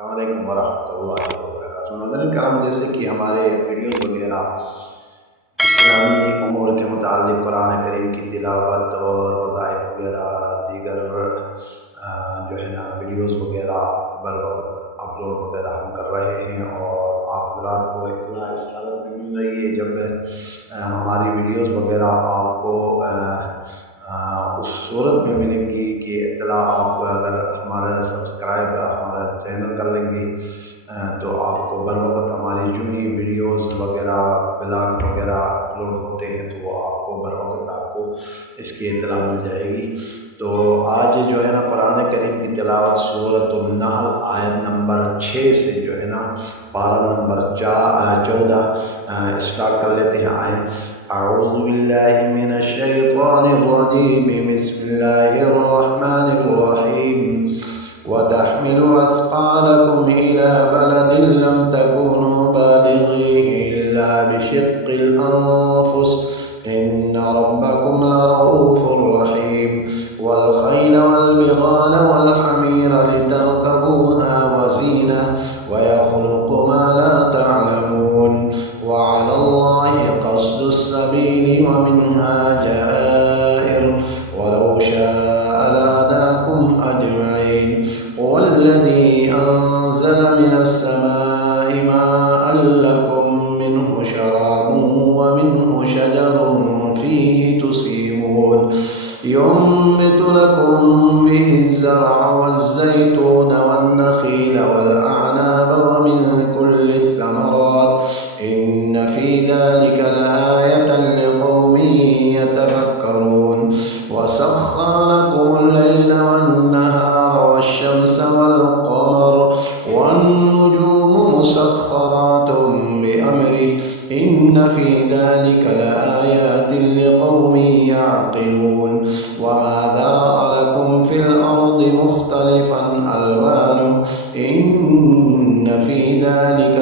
अस्सलाम वालेकुम वरहमतुल्लाहि वबरकातुहू। नाज़रीन करम, जैसे कि हमारे वीडियोज़ वगैरह इस्लामी उमूर के मुताल्लिक़ कुरान करीम की तिलावत और वज़ाइफ वगैरह दीगर जो है ना वीडियोज़ वगैरह बर वक़्त अपलोड वगैरह हम कर रहे हैं और आप हज़रात को इत्तला इस हालत में मिल रही है जब हमारी वीडियोज़ वगैरह आपको उस सूरत में मिलेंगी कि इत्तला आपको अगर हमारा सब्सक्राइब हमारा चैनल कर लेंगे तो आपको बर वक़्त हमारी जो ही वीडियोज़ वगैरह व्लॉग्स वगैरह अपलोड होते हैं तो वो आपको बर वक़्त आपको इसकी इत्तला मिल जाएगी। तो आज जो है ना कुरान करीम की तिलावत सूरतुन नहल आयत नंबर 6 से जो है ना पारा नंबर 14 स्टार्ट कर लेते हैं। आए अऊज़ु बिल्लाहि मिनश शैतानिर रजीम, बिस्मिल्लाहिर रहमानिर रहीम। वतहमिलु अस्क़ालकुम इला बलदिन लम तकूनू बालिग़ीहि इल्ला बिशिक़्क़िल अनफ़ुस इन्ना रब्बकुम लरऊफ़ुर रहीम। वल ख़ैल वल बिग़ाल वल हमीर लितरकबूहा वज़ीनह व यख़्लुक़ु मा ला तअलमून व अलल्लाहि क़स्दुस सबीली व मिन्हा जाइर वलौ शाअ लहदाकुम अजमईन। हुवल्लज़ी अंज़ल मिनस समाइ माअन लकुम मिन्हु शराबुन व मिन्हु शजरुन फ़ीहि तुसीमून युंबितु लकुम बिहि ज़रअ वज़्ज़ैतून वन्नख़ील वलअअनाब व मिन कुल्लि थमरात इन्न फ़ी ज़ालिका लआयतन लिक़ौमिन यतफ़क्करून। वसख़्ख़र लकुमुल लैल वन्नहार वश्शम्स वल्क़मर वन्नुजूमु मुसख़्ख़रातुन बिअम्रिहि इन्न फ़ी ज़ालिका लआयातिन लिक़ौमिन यअक़िलून। वमा ज़रअ लकुम फ़िल अर्दि मुख़्तलिफ़न अल्वानुहु इन्न फ़ी ज़ालिका